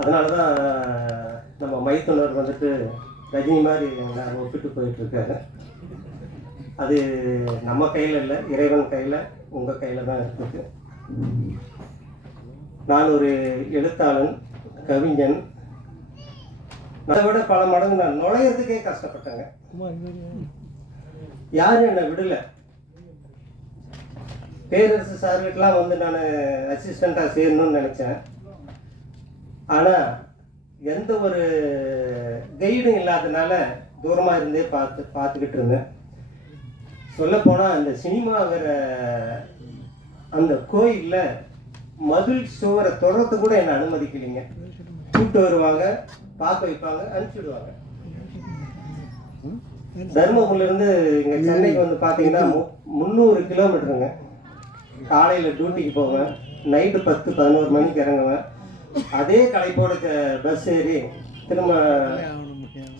அதனால தான் நம்ம மைத்துனர் வந்துட்டு ரஜினி மாதிரி நான் ஒப்பிட்டு போயிட்டுருக்காரு. அது நம்ம கையில் இல்லை இறைவன் கையில் உங்கள் கையில் தான் இருக்குது. நான் ஒரு எழுத்தாளன் கவிஞன். அதை விட பல மடங்கு நான் நுழையிறதுக்கே கஷ்டப்பட்டேங்க. யாரும் என்னை விடலை. பேரரசு சார்கிட்டலாம் வந்து நான் அசிஸ்டண்ட்டாக சேரணும்னு நினச்சேன். ஆனால் எந்த ஒரு கைடும் இல்லாதனால தூரமாக இருந்தே பார்த்து பார்த்துக்கிட்டு இருந்தேன். சொல்லப்போனால் அந்த சினிமாங்கிற அந்த கோயிலில் மதுள் சுவரை தொடர்றது கூட என்னை அனுமதிக்கலைங்க. கூப்பிட்டு வருவாங்க பார்க்க வைப்பாங்க அனுப்பிச்சுடுவாங்க. தருமபுரியிலேருந்து இங்கே சென்னைக்கு வந்து பார்த்தீங்கன்னா மு- முந்நூறு கிலோமீட்டருங்க காலையில் டியூட்டிக்கு போவேன். நைட்டு பத்து பதினோரு மணிக்கு இறங்குவேன். அதே கலைப்போட பஸ் ஏறி திரும்ப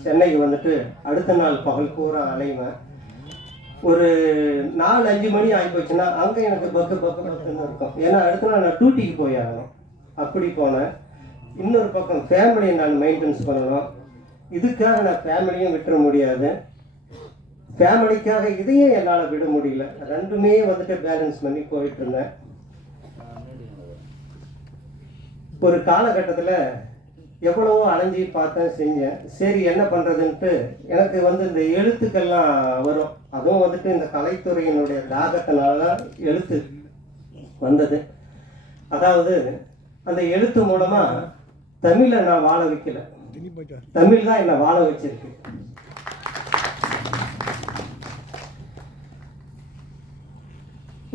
சென்னைக்கு வந்துட்டு அடுத்த நாள் பகல் பூரா அலைவேன். ஒரு நாலு அஞ்சு மணி ஆகி போச்சுன்னா அங்கே எனக்கு பக்கு பக்கு பக்குன்னு இருக்கும். ஏன்னா அடுத்த நாள் நான் டியூட்டிக்கு போய் ஆகணும். அப்படி போனேன். இன்னொரு பக்கம் ஃபேமிலியை நான் மெயின்டெனன்ஸ் பண்ணணும். இதுக்காக நான் ஃபேமிலியும் விட்டுற முடியாது. ஃபேமிலிக்காக இதையும் என்னால் விட முடியல. ரெண்டுமே வந்துட்டு பேலன்ஸ் பண்ணி போயிட்டு இருந்தேன். ஒரு காலகட்டத்தில் எவ்வளவோ அலைஞ்சி பார்த்தேன் செஞ்சேன் சரி என்ன பண்ணுறதுன்ட்டு எனக்கு வந்து இந்த எழுத்துக்கள்லாம் வரும். அதுவும் வந்துட்டு இந்த கலைத்துறையினுடைய தாகத்தினால தான் எழுத்து வந்தது. அதாவது அந்த எழுத்து மூலமாக தமிழை நான் வாழ வைக்கல. தமிழ் தான் என்னை வாழ வச்சிருக்கு.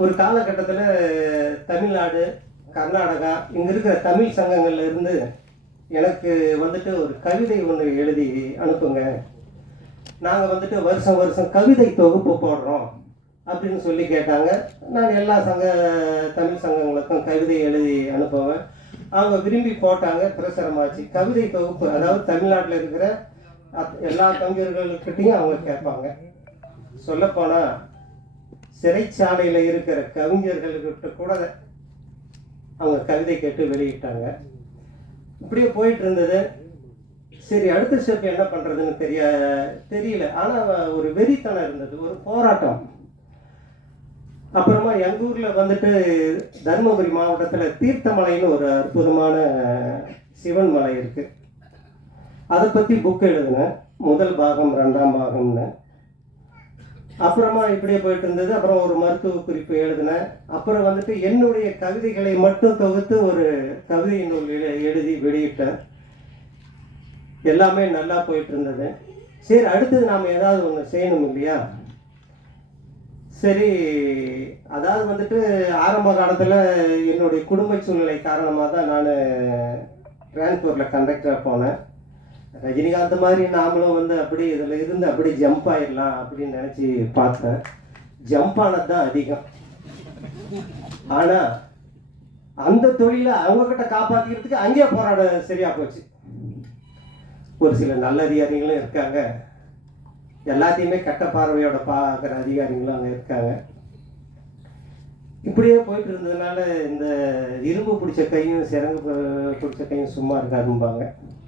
ஒரு காலகட்டத்தில் தமிழ்நாடு கர்நாடகா இங்கே இருக்கிற தமிழ் சங்கங்கள்ல இருந்து எனக்கு வந்துட்டு ஒரு கவிதை ஒன்று எழுதி அனுப்புங்க. நாங்கள் வந்துட்டு வருஷம் வருஷம் கவிதை தொகுப்பு போடுறோம் அப்படின்னு சொல்லி கேட்டாங்க. நான் எல்லா சங்க தமிழ் சங்கங்களுக்கும் கவிதை எழுதி அனுப்புவேன். அவங்க விரும்பி போட்டாங்க பிரசுரமாச்சு. கவிதை தொகுப்பு அதாவது தமிழ்நாட்டில் இருக்கிற எல்லா கவிஞர்கள்கிட்டையும் அவங்க கேட்பாங்க. சொல்லப்போனால் சிறைச்சாலையில் இருக்கிற கவிஞர்கள்கிட்ட கூட அவங்க கவிதை கேட்டு வெளியிட்டாங்க. இப்படியே போயிட்டு இருந்தது சரி அடுத்த ஸ்டெப் என்ன பண்ணுறதுன்னு தெரிய தெரியல. ஆனால் ஒரு வெறித்தனம் இருந்தது ஒரு போராட்டம். அப்புறமா எங்கள் ஊரில் வந்துட்டு தருமபுரி மாவட்டத்தில் தீர்த்தமலைன்னு ஒரு அற்புதமான சிவன் மலை இருக்குது அதை பற்றி புக் எழுதுனேன். முதல் பாகம் ரெண்டாம் பாகம்னு. அப்புறமா இப்படியே போயிட்டு இருந்தது. அப்புறம் ஒரு மருத்துவ குறிப்பு எழுதினேன். அப்புறம் வந்துட்டு என்னுடைய கவிதைகளை மட்டும் தொகுத்து ஒரு கவிதை நூல் எழுதி வெளியிட்டேன். எல்லாமே நல்லா போயிட்டு இருந்தது. சரி அடுத்தது நாம் ஏதாவது ஒன்று செய்யணும் இல்லையா? சரி அதாவது வந்துட்டு ஆரம்ப காலத்தில் என்னுடைய குடும்ப சூழ்நிலை காரணமாக தான் நான் டிரான்ஸ்போர்ட்டில் கண்டக்டராக போனேன். ரஜினிகாந்த் மாதிரி நாமளும் வந்து அப்படி இதில் இருந்து அப்படி ஜம்ப் ஆயிடலாம் அப்படின்னு நினச்சி பார்த்தேன். ஜம்ப் ஆனது தான் அதிகம். ஆனால் அந்த தொழிலை அவங்கக்கிட்ட காப்பாற்றிக்கிறதுக்கு அங்கேயே போராட சரியாக போச்சு. ஒரு சில நல்ல அதிகாரிகளும் இருக்காங்க. எல்லாத்தையுமே கெட்ட பார்வையோட பார்க்குற அதிகாரிகளும் அங்கே இருக்காங்க. இப்படியே போயிட்டு இருந்ததுனால இந்த இரும்பு பிடிச்ச கையும் சிறங்கு பிடிச்ச கையும் சும்மா இருக்காதும்பாங்க.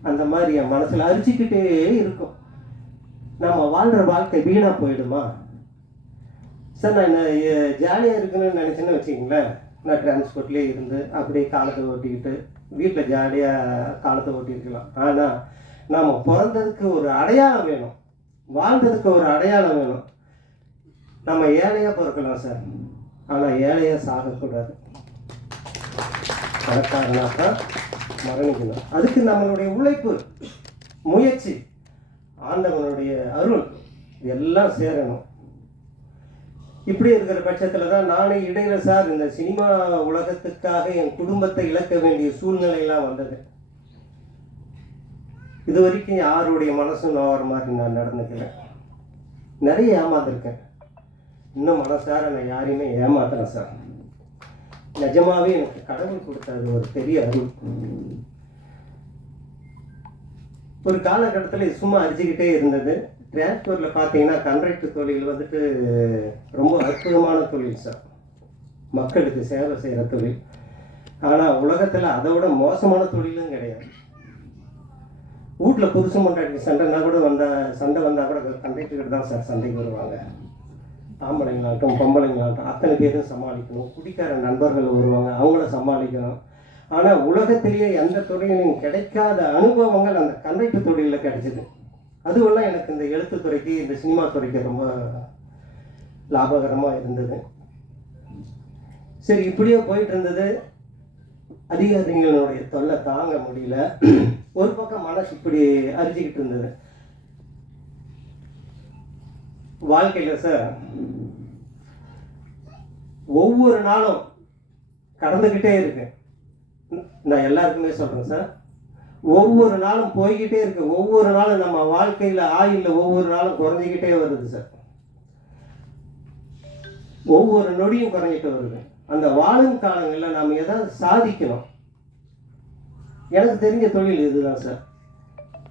அந்த மாதிரி என் மனசில் அரிச்சிக்கிட்டே இருக்கும். நம்ம வாழ்கிற வாழ்க்கை வீணாக போயிடுமா? சார் நான் ஜாலியாக இருக்குன்னு நினச்சேன்னு வச்சுங்களேன் நான் டிரான்ஸ்போர்ட்லேயே இருந்து அப்படியே காலத்தை ஓட்டிக்கிட்டு வீட்டில் ஜாலியாக காலத்தை ஓட்டிருக்கலாம் ஆனால் நாம் பிறந்ததுக்கு ஒரு அடையாளம் வேணும். வாழ்ந்ததுக்கு ஒரு அடையாளம் வேணும். நம்ம ஏழையாக பிறக்கலாம் சார். ஆனால் ஏழையாக சாகக்கூடாது. பணக்காரனாக தான் மரணிக்கணும். அதுக்கு நம்மளுடைய உழைப்பு முயற்சி ஆண்டவனுடைய அருள் எல்லாம் சேரணும். இப்படி இருக்கிற பட்சத்தில் தான் நானே இடையில சார் இந்த சினிமா உலகத்துக்காக என் குடும்பத்தை இழக்க வேண்டிய சூழ்நிலையெல்லாம் வந்தது. இது வரைக்கும் யாருடைய மனசும் நோகிற மாதிரி நான் நடந்துக்கல. நிறைய ஏமாந்துருக்கேன். இன்னும் மனசார நான் யாரையுமே ஏமாத்துறேன் சார். நிஜமாவே எனக்கு கடவுள் கொடுத்தது ஒரு பெரிய அருள். ஒரு காலகட்டத்தில் சும்மா அரிச்சுக்கிட்டே இருந்தது. டிரான்ஸ்போர்ட்டில் பார்த்தீங்கன்னா கண்ட்ராக்டர் தொழில் வந்துட்டு ரொம்ப அற்புதமான தொழில் சார். மக்களுக்கு சேவை செய்கிற தொழில். ஆனால் உலகத்தில் அதை விட மோசமான தொழிலும் கிடையாது. வீட்டில் புதுசு மொண்டாட்டி சண்டைனா கூட வந்தால் சண்டை வந்தால் கூட கண்டக்டர்கிட்ட தான் சார் சண்டைக்கு வருவாங்க. ஆம்பளைங்களாகட்டும் பொம்பளைங்களாகட்டும் அத்தனை பேரும் சமாளிக்கணும். குடிக்கார நண்பர்கள் வருவாங்க அவங்கள சமாளிக்கணும். ஆனால் உலகத்திலேயே எந்த தொழிலும் கிடைக்காத அனுபவங்கள் அந்த கண்டக்டர் தொழிலில் கிடைச்சிது. அதுவெல்லாம் எனக்கு இந்த எழுத்துத்துறைக்கு இந்த சினிமா துறைக்கு ரொம்ப லாபகரமாக இருந்தது. சரி இப்படியே போயிட்டு இருந்தது அதிகாரிகளுடைய தொல்லை தாங்க முடியல. ஒரு பக்கம் மனசு இப்படி அரிஞ்சிக்கிட்டு இருந்தது வாழ்க்கையில் சார் ஒவ்வொரு நாளும் கடந்துக்கிட்டே இருக்கு. நான் எல்லாருக்குமே சொல்கிறேன் சார். ஒவ்வொரு நாளும் போய்கிட்டே இருக்கு. ஒவ்வொரு நாளும் நம்ம வாழ்க்கையில் ஆயுளில் ஒவ்வொரு நாளும் குறைஞ்சிக்கிட்டே வருது சார். ஒவ்வொரு நொடியும் குறைஞ்சிட்டு வருது. அந்த வாழும் காலங்களில் நாம் எதாவது சாதிக்கணும். எனக்கு தெரிஞ்ச தொழில் இதுதான் சார்.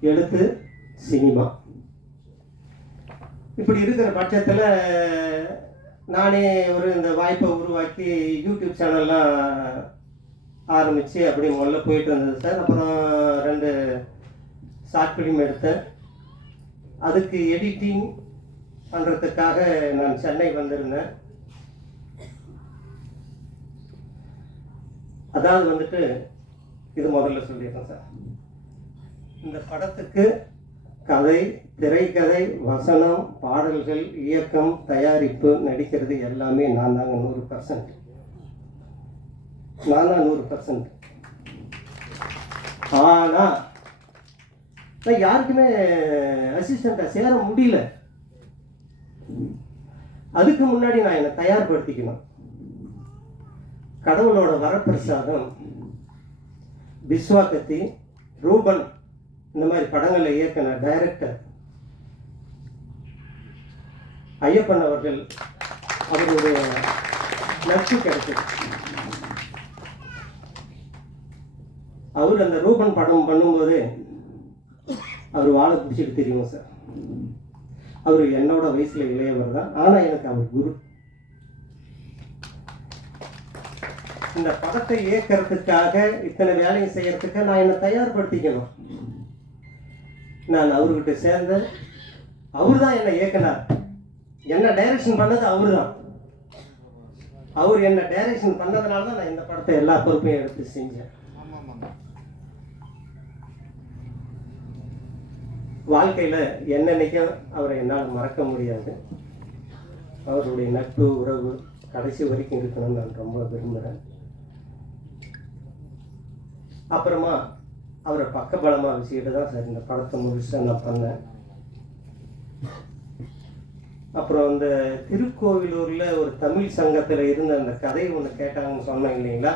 எழுத்து சினிமா. இப்படி இருக்கிற பட்சத்தில் நானே ஒரு இந்த வாய்ப்பை உருவாக்கி யூடியூப் சேனல்லாம் ஆரம்பித்து அப்படி முதல்ல போயிட்டு இருந்தது சார். அப்புறம் ரெண்டு ஷார்ட் ஃபிலிம் எடுத்தேன். அதுக்கு எடிட்டிங் பண்ணுறதுக்காக நான் சென்னை வந்திருந்தேன். அதாவது வந்துட்டு இது முதல்ல சொல்லிடுறேன் சார். இந்த படத்துக்கு கதை திரைக்கதை வசனம் பாடல்கள் இயக்கம் தயாரிப்பு நடிக்கிறது எல்லாமே நான் தாங்க நூறு பர்சன்ட் நான் தான் நூறு பர்சன்ட் ஆனால் நான் யாருக்குமே அசிஸ்டண்ட்டாக சேர முடியல. அதுக்கு முன்னாடி நான் என்னை தயார்படுத்திக்கணும். கடவுளோட வரப்பிரசாதம் விஸ்வாகத்தி ரூபன் இந்த மாதிரி படங்களை இயக்கின டைரக்டர் ஐயப்பன் அவர்கள் அவருடைய நட்பு கிடைச்சது அவர் அந்த ரூபன் படம் பண்ணும்போது அவர் வாழை பிடிச்சிட்டு தெரியும் சார் அவர் என்னோட வயசில் இளையவர் தான். ஆனால் எனக்கு அவர் குரு. இந்த படத்தை இயக்கிறதுக்காக இத்தனை வேலையை செய்யறதுக்கு நான் என்னை தயார்படுத்திக்கணும். நான் அவர்கிட்ட சேர்ந்தேன். அவர் தான் என்னை இயக்கினார். என்ன டைரக்ஷன் பண்ணது அவர் தான் அவர் என்ன டைரக்ஷன் பண்ணதுனால தான் நான் இந்த படத்தை எல்லா பொறுப்பையும் எடுத்து செஞ்சேன். வாழ்க்கையில் என்னன்னைக்கும் அவரை என்னால் மறக்க முடியாது. அவருடைய நட்பு உறவு கடைசி வரைக்கும் இருக்கணும்னு நான் ரொம்ப விரும்புகிறேன் அப்புறமா அவரை பக்கபலமாக வச்சுக்கிட்டு தான் சார் இந்த படத்தை முடிச்சுட்டு நான் பண்ணேன். அப்புறம் இந்த திருக்கோவிலூரில் ஒரு தமிழ் சங்கத்தில் இருந்த அந்த கதை ஒன்று கேட்டாங்கன்னு சொன்னேன் இல்லைங்களா?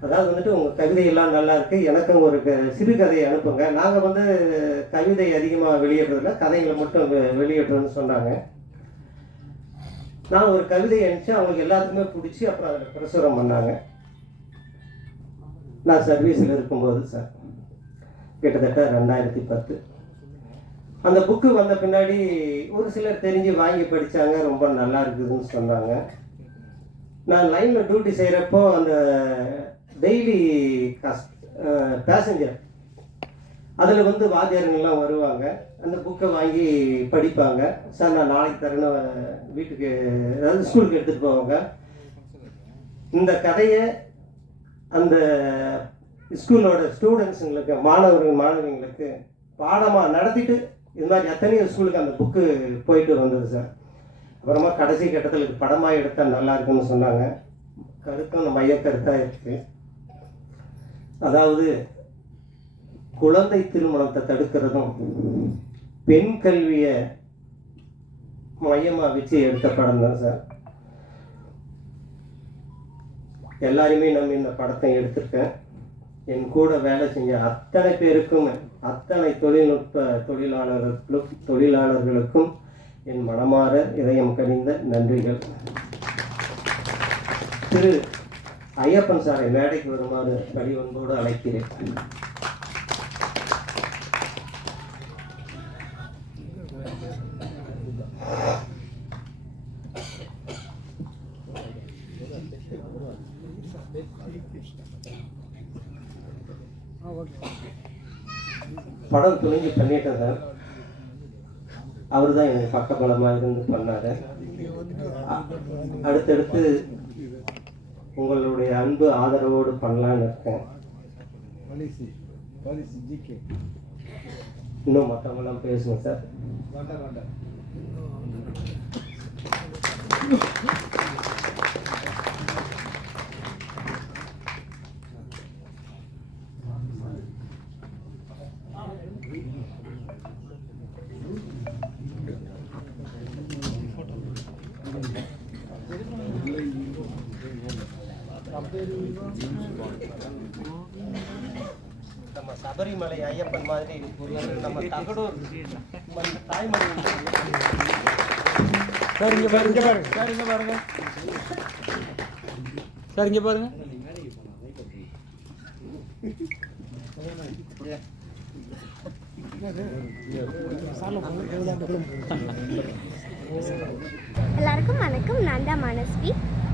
அதாவது வந்துட்டு உங்கள் கவிதையெல்லாம் நல்லா இருக்கு எனக்கும் ஒரு சிறு சிறுகதையை அனுப்புங்க. நாங்கள் வந்து கவிதை அதிகமாக வெளியிடுறதில்ல கதைகளை மட்டும் வெ- வெளியிடுறோம்னு சொன்னாங்க. நான் ஒரு கவிதை அனுப்பிச்சு அவங்களுக்கு எல்லாத்துக்குமே பிடிச்சி அப்புறம் அதில் பிரசுரம் பண்ணாங்க. நான் சர்வீஸில் இருக்கும்போது சார் கிட்டத்தட்ட ரெண்டாயிரத்தி பத்து. அந்த புக்கு வந்த பின்னாடி ஒரு சிலர் தெரிஞ்சு வாங்கி படித்தாங்க ரொம்ப நல்லா இருக்குதுன்னு சொன்னாங்க. நான் லைனில் டியூட்டி செய்கிறப்போ அந்த டெய்லி கஸ் பேசஞ்சர் அதில் வந்து வாத்தியாருங்கெல்லாம் வருவாங்க. அந்த புக்கை வாங்கி படிப்பாங்க. சார் நான் நாளைக்கு தரணும் வீட்டுக்கு அதாவது ஸ்கூலுக்கு எடுத்துகிட்டு போவாங்க. இந்த கதையை அந்த ஸ்கூலோட ஸ்டூடெண்ட்ஸுங்களுக்கு மாணவர்கள் மாணவிங்களுக்கு பாடமாக நடத்திட்டு இது மாதிரி எத்தனையோ ஸ்கூலுக்கு அந்த புக்கு போயிட்டு வந்தது சார் அப்புறமா கடைசி கட்டத்தில் படமாக எடுத்தால் நல்லா இருக்குன்னு சொன்னாங்க. கருத்தும் மைய கருத்தாக இருக்குது அதாவது குழந்தை திருமணத்தை தடுக்கிறதும் பெண் கல்வியை மையமாக வச்சு எடுத்த படம் தான் சார் எல்லாரையுமே நம்ம இந்த படத்தை எடுத்திருக்கேன். என் கூட வேலை செஞ்ச அத்தனை பேருக்கும் அத்தனை தொழில்நுட்ப தொழிலாளர்களுக்கும் தொழிலாளர்களுக்கும் என் மனமாற இதயம் கனிந்த நன்றிகள். திரு ஐயப்பன் சாரை மேடைக்கு வருமாறு வடிவன்போடு அழைக்கிறேன். படம் துணிஞ்சு பண்ணிட்டேன் சார் அவர் தான் எனக்கு பக்கபலமாக இருந்து பண்ணார். அடுத்தடுத்து உங்களுடைய அன்பு ஆதரவோடு பண்ணலான்னு இருக்கேன். ஜிகே இன்னும் மற்றவங்களாம் பேசுங்க சார். நம்ம சபரிமலை ஐயப்பன் மாதிரி நம்ம தகடூர் தாய்மொழி சார் இங்கே பாருங்க. சார் இங்கே பாருங்க. சார் இங்கே பாருங்க. எல்லாருக்கும் வணக்கம். நான் தான் மனஸ்வி.